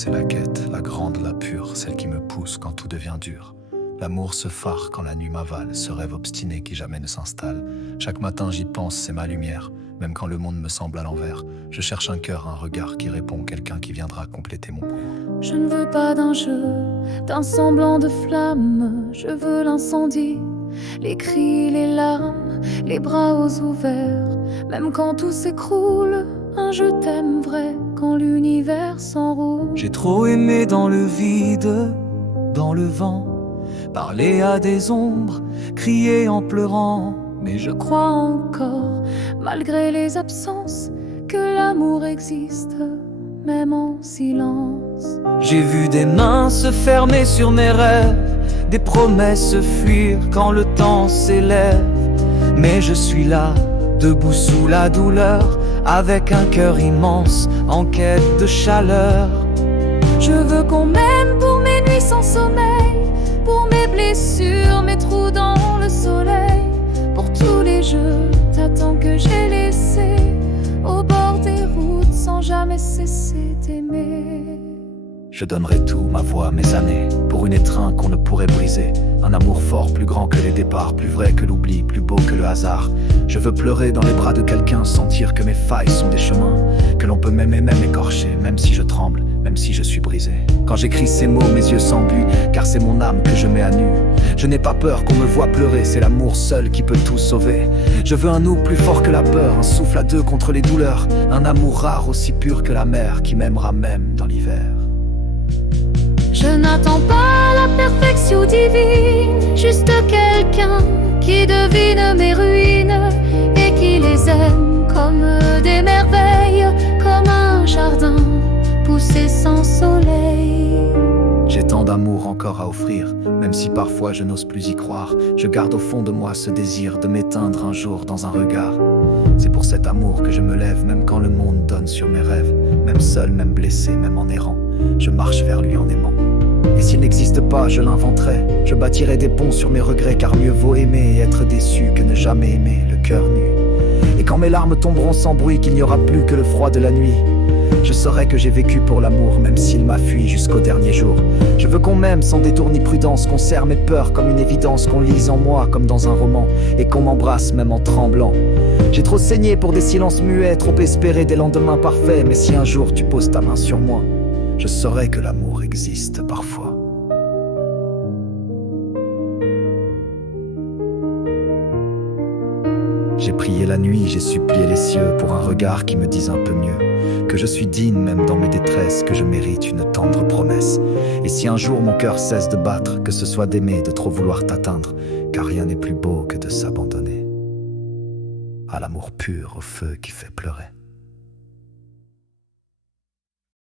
c'est la quête, la grande, la pure, celle qui me pousse quand tout devient dur. L'amour se phare quand la nuit m'avale, ce rêve obstiné qui jamais ne s'installe. Chaque matin j'y pense, c'est ma lumière, même quand le monde me semble à l'envers. Je cherche un cœur, un regard qui répond, quelqu'un qui viendra compléter mon pouvoir. Je ne veux pas d'un jeu, d'un semblant de flamme. Je veux l'incendie, les cris, les larmes, les bras aux ouverts. Même quand tout s'écroule, un je t'aime vrai quand l'univers s'enroule. J'ai trop aimé dans le vide, dans le vent, parler à des ombres, crier en pleurant. Mais je crois encore, malgré les absences, que l'amour existe, même en silence. J'ai vu des mains se fermer sur mes rêves, des promesses fuir quand le temps s'élève. Mais je suis là, debout sous la douleur, avec un cœur immense, en quête de chaleur. Je veux qu'on m'aime pour mes nuits sans sommeil, pour mes blessures, mes trous dans le soleil, pour tous les jeux t'attends que j'ai laissés au bord des routes sans jamais cesser d'aimer. Je donnerai tout, ma voix, mes années, pour une étreinte qu'on ne pourrait briser. Un amour fort, plus grand que les départs, plus vrai que l'oubli, plus beau que le hasard. Je veux pleurer dans les bras de quelqu'un, sentir que mes failles sont des chemins, que l'on peut m'aimer, même écorcher, même si je tremble, même si je suis brisé. Quand j'écris ces mots, mes yeux s'embuent, car c'est mon âme que je mets à nu. Je n'ai pas peur qu'on me voie pleurer, c'est l'amour seul qui peut tout sauver. Je veux un nous plus fort que la peur, un souffle à deux contre les douleurs, un amour rare aussi pur que la mer, qui m'aimera même dans l'hiver. Je n'attends pas la perfection divine, juste quelqu'un qui devine mes ruines et qui les aime comme des merveilles, comme un jardin poussé sans soleil. J'ai tant d'amour encore à offrir, même si parfois je n'ose plus y croire. Je garde au fond de moi ce désir de m'éteindre un jour dans un regard. C'est pour cet amour que je me lève, même quand le monde donne sur mes rêves. Même seul, même blessé, même en errant, je marche vers lui en aimant. Et s'il n'existe pas, je l'inventerai. Je bâtirai des ponts sur mes regrets, car mieux vaut aimer et être déçu que ne jamais aimer, le cœur nu. Et quand mes larmes tomberont sans bruit, qu'il n'y aura plus que le froid de la nuit, je saurai que j'ai vécu pour l'amour, même s'il m'a fui jusqu'au dernier jour. Je veux qu'on m'aime sans détour ni prudence, qu'on serre mes peurs comme une évidence, qu'on lise en moi comme dans un roman, et qu'on m'embrasse même en tremblant. J'ai trop saigné pour des silences muets, trop espéré des lendemains parfaits. Mais si un jour tu poses ta main sur moi, je saurai que l'amour existe parfois. J'ai prié la nuit, j'ai supplié les cieux pour un regard qui me dise un peu mieux que je suis digne même dans mes détresses, que je mérite une tendre promesse. Et si un jour mon cœur cesse de battre, que ce soit d'aimer, de trop vouloir t'atteindre, car rien n'est plus beau que de s'abandonner à l'amour pur, au feu qui fait pleurer.